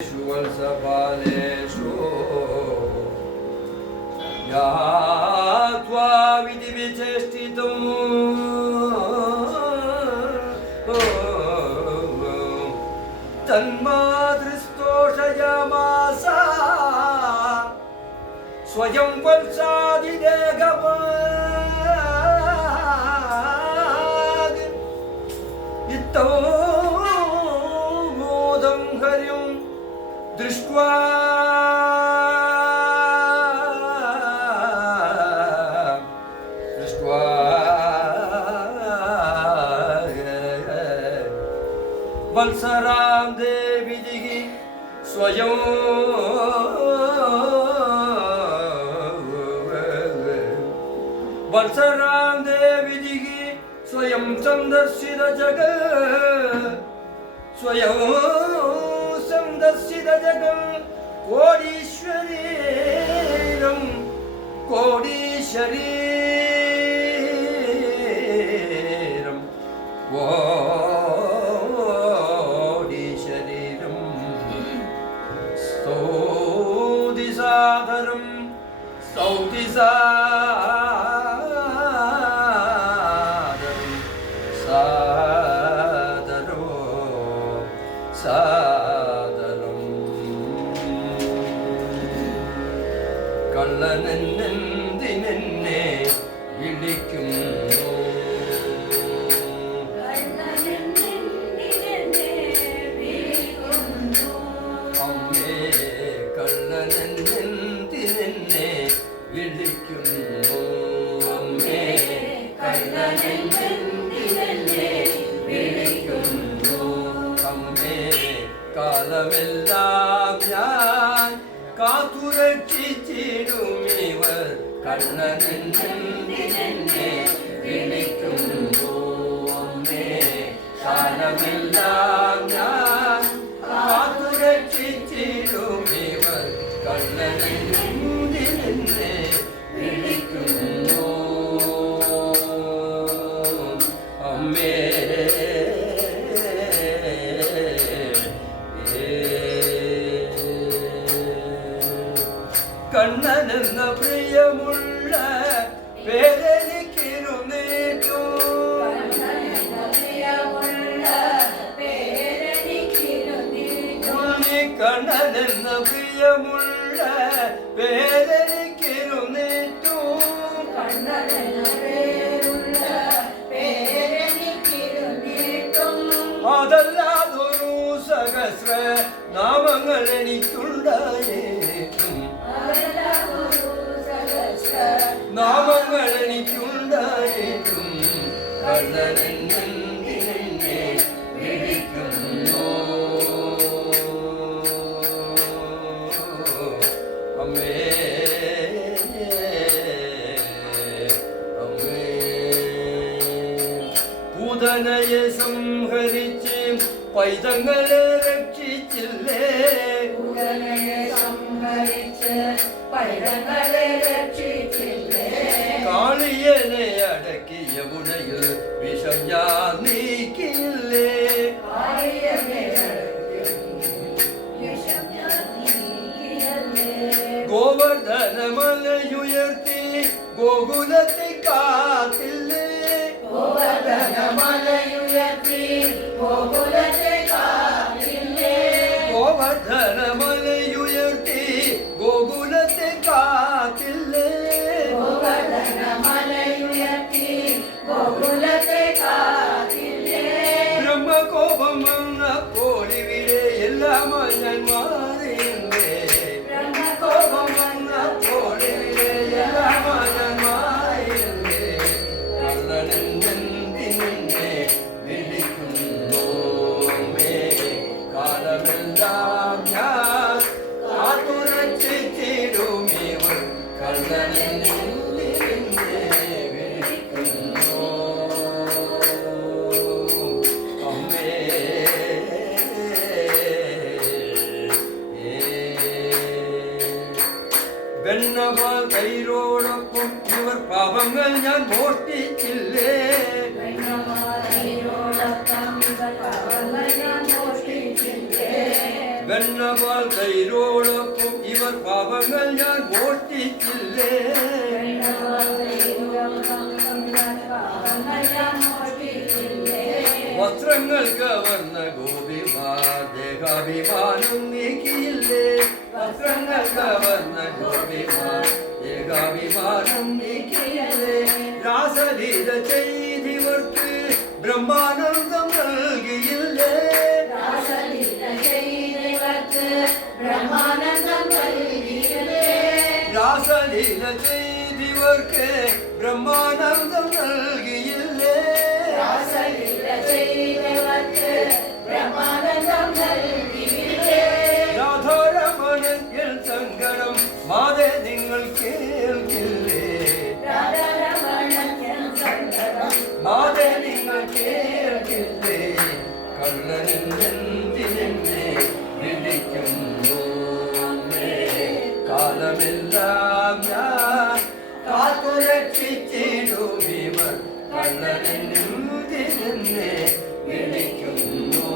वत्सपालेषु यात्वा विधिविचेष्टितम् तन्मातृस्तोषयामास स्वयं वत्सादिदेहवान् इत्थो मोदं हरिं दृष्ट्वा वत्सरां देवीः स्वयं वत्सरां देवीः स्वयं संदर्शित जगत् स्वयं संदर्शित जगत् कोडीश्वरीरं कोडीश्वरीरं स्तौतिसादरं स्तौतिसादरं सादरो सादरं കള്ളനെന്നെന്തിനെന്നെ വിളിക്കുന്നു കള്ളനെന്നെന്തിനെന്നെ വിളിക്കുന്നു അമ്മേ കള്ളനെന്നെന്തിനെന്നെ വിളിക്കുന്നു അമ്മേ കാലമെല്ലാം ഞാൻ കാത്തുരക്ഷിച്ചിടുമിവർ കള്ളനെന്നെന്തിനെന്നെ വിളിക്കുന്നു അമ്മേ കാലമെല്ലാം ഞാൻ കാത്തുരക്ഷിച്ചിടുമിവർ കള്ളനെന്തിനെന്നെ വിളിക്കുന്നു അമ്മേ കണ്ണനെന്ന പ്രിയമുള്ള പേരെനിക്കിരുന്നേറ്റു കണ്ണനെന്ന പ്രിയമുള്ള പേരെനിക്കിരുന്നേറ്റു അതല്ലാതൊരു സഹസ്ര നാമങ്ങൾ എനിക്കുണ്ടായേക്കും നാമങ്ങൾ എനിക്കുണ്ടായേക്കും കള്ളനെന്നെന്തിനെന്നെ വിളിക്കുന്നു അമ്മേ അമ്മേ പൂതനയെ സംഹരിച്ച് പൈതങ്ങളെ രക്ഷിച്ചില്ലേ കാളിയനെ അടക്കിയ ഉടയിൽ വിഷം ഞാൻ നീക്കിയില്ലേ ഗോവർദ്ധനമലയുയർത്തി ഗോകുലത്തെ കാത്തില്ലേ ഗോവർദ്ധനമലയുയർത്തി ഗോകുലത്തെ കാത്തില്ലേ ഗോവർദ്ധനമലയുയർത്തി ഗോകുലത്തെ കാത്തില്ലേ ഗോവർദ്ധനമലയുയർത്തി ഗോകുലത്തെ കാത്തില്ലേ ബ്രഹ്മകോപം വന്നപ്പോൾ ഇവിടെ എല്ലാം ഞാൻ മാറിയുണ്ടേ ബ്രഹ്മകോപം വന്നപ്പോൾ ഇവിടെ എല്ലാം ഞാൻ മാറിയുണ്ടേ കള്ളനെന്തിനെന്നെ വിളിക്കുന്നു മേ കാലമെല്ലാം ഞാൻ കാത്തുരക്ഷിച്ചിടുമിവർ കള്ളനെന്തിനെന്നെ വിളിക്കുന്നു അമ്മേ വെണ്ണപാൽ തൈരോടൊപ്പം ഇവർ പാപങ്ങൾ ഞാൻ മോഷ്ടിച്ചില്ലേ വെണ്ണപാൽ തൈരോടൊപ്പം ഇവർ പാപങ്ങൾ ഞാൻ മോഷ്ടിച്ചില്ലേ വസ്ത്രങ്ങൾ കവർന്ന ഗോപിമാർ ദേഹാഭിമാനം നീക്കിയില്ലേ വസ്ത്രങ്ങൾ കവർന്ന ഗോപിമാർ ദേഹാഭിമാനം നീക്കിയില്ലേ രാസലീല ചെയ്തിവർക്ക് ബ്രഹ്മാനന്ദം നൽകിയില്ലേ രാസലീല ചെയ്തിവർക്ക് ബ്രഹ്മാനന്ദം നൽകിയില്ലേ രാധാരമണത്തിൽ സങ്കടം മാതെ നിങ്ങൾ കേൾക്കില്ലേ മാതെ നിങ്ങൾ കേൾക്കില്ലേ കള്ളനെന്തിനെ വിളിക്കുന്നു കാലമെല്ലാം ഞാൻ കാത്തുരക്ഷിച്ചിടും ഇവർ കള്ളനെന്തിനെ വിളിക്കുന്നു